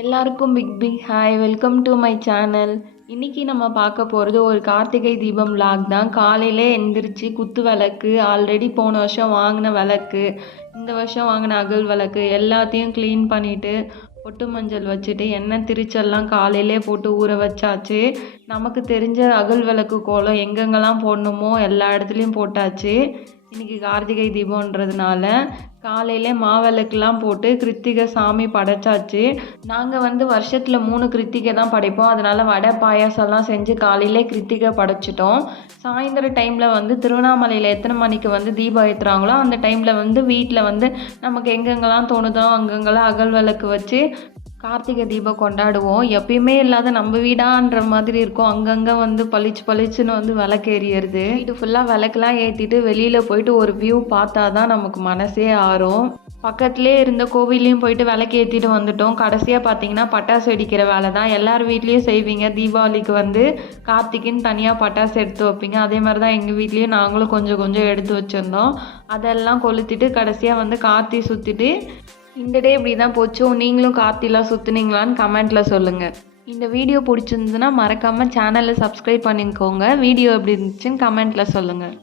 எல்லாருக்கும் big big hi, welcome to my channel. இன்றைக்கி நம்ம பார்க்க போகிறது ஒரு கார்த்திகை தீபம் vlog தான். காலையிலே எந்திரிச்சு குத்து விளக்கு, ஆல்ரெடி போன வருஷம் வாங்கின விளக்கு, இந்த வருஷம் வாங்கின அகல் விளக்கு எல்லாத்தையும் க்ளீன் பண்ணிவிட்டு பொட்டு மஞ்சள் வச்சுட்டு எண்ணெய் திரிச்செல்லாம் காலையிலே போட்டு ஊற வச்சாச்சு. நமக்கு தெரிஞ்ச அகல் விளக்கு கோலம் எங்கெங்கெல்லாம் போடணுமோ எல்லா இடத்துலையும் போட்டாச்சு. இன்றைக்கி கார்த்திகை தீபம்ன்றதுனால காலையிலே மாவிளக்குலாம் போட்டு கிருத்திகை சாமி படைச்சாச்சு. நாங்கள் வருஷத்தில் 3 கிருத்திகை தான் படைப்போம். அதனால் வடை பாயாசம்லாம் செஞ்சு காலையிலே கிருத்திகை படைச்சிட்டோம். சாயந்தர டைமில் திருவண்ணாமலையில் எத்தனை மணிக்கு தீபம் ஏற்றுறாங்களோ அந்த டைமில் வீட்டில் நமக்கு எங்கெங்கெல்லாம் தோணுதோ அங்கங்கெல்லாம் அகல் விளக்கு வச்சு கார்த்திகை தீபம் கொண்டாடுவோம். எப்பயுமே இல்லாத நம்ம வீடான்ற மாதிரி இருக்கும். அங்கங்கே பளிச்சு பளிச்சுன்னு விளக்கு எறியறது. வீட்டு ஃபுல்லாக விளக்குலாம் ஏற்றிட்டு வெளியில் போயிட்டு ஒரு வியூ பார்த்தா தான் நமக்கு மனசே ஆறும். பக்கத்துலேயே இருந்த கோவிலையும் போயிட்டு விளக்கு ஏற்றிட்டு வந்துட்டோம். கடைசியாக பார்த்தீங்கன்னா பட்டாசு வெடிக்கிற வேலை தான். எல்லார் வீட்லேயும் செய்வீங்க. தீபாவளிக்கு கார்த்திகின்னு தனியாக பட்டாசு எடுத்து வைப்பீங்க. அதே மாதிரி தான் எங்கள் வீட்லேயும் நாங்களும் கொஞ்சம் கொஞ்சம் எடுத்து வச்சுருந்தோம். அதெல்லாம் கொளுத்திட்டு கடைசியாக கார்த்தி சுற்றிட்டு இந்த டே இப்படி தான் போச்சு. நீங்களும் கார்த்திலாம் சுற்றுனீங்களான்னு கமெண்ட்டில் சொல்லுங்கள். இந்த வீடியோ பிடிச்சிருந்துன்னா மறக்காமல் சேனலை சப்ஸ்கிரைப் பண்ணிக்கோங்க. வீடியோ எப்படி இருந்துச்சுன்னு கமெண்ட்டில் சொல்லுங்கள்.